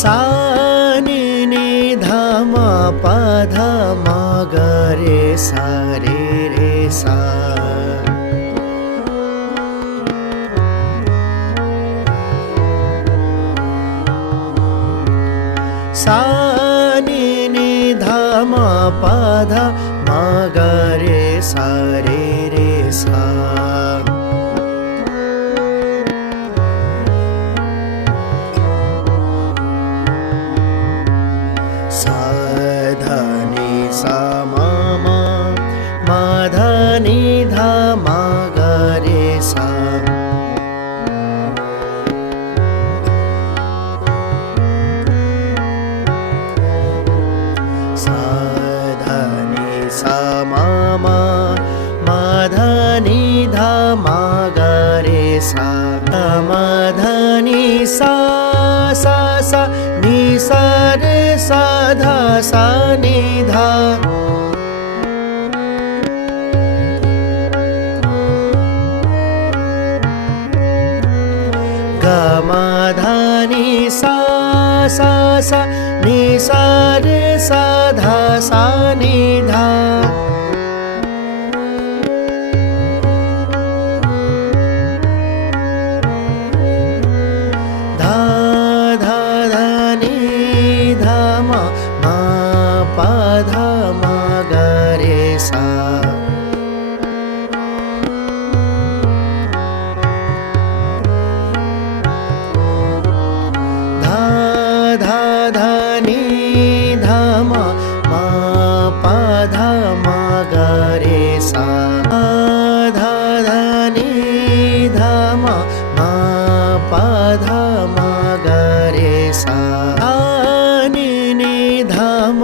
सा नि नि ध म प ध म ग रे सा रे रे सा सा नि नि ध म प ध म ग रे सा रे रे सा सा ध नि सा म म म ध नि ध म ग रे सा सा ध नि सा म म म ध नि ध म ग रे सा म ध नि सा सा सा नि सा रे सा ध सा नि ध ग म ध नि सा सा सा नि सा रे सा ध सा नि ध ध ध ध नि ध म म प ध म ग रे सा ध ध ध नि ध म म प ध म ग रे सा ध ध नि ध म म प ध म ग रे सा नि नि ध म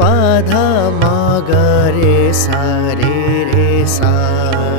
प ध म ग रे सा रे रे सा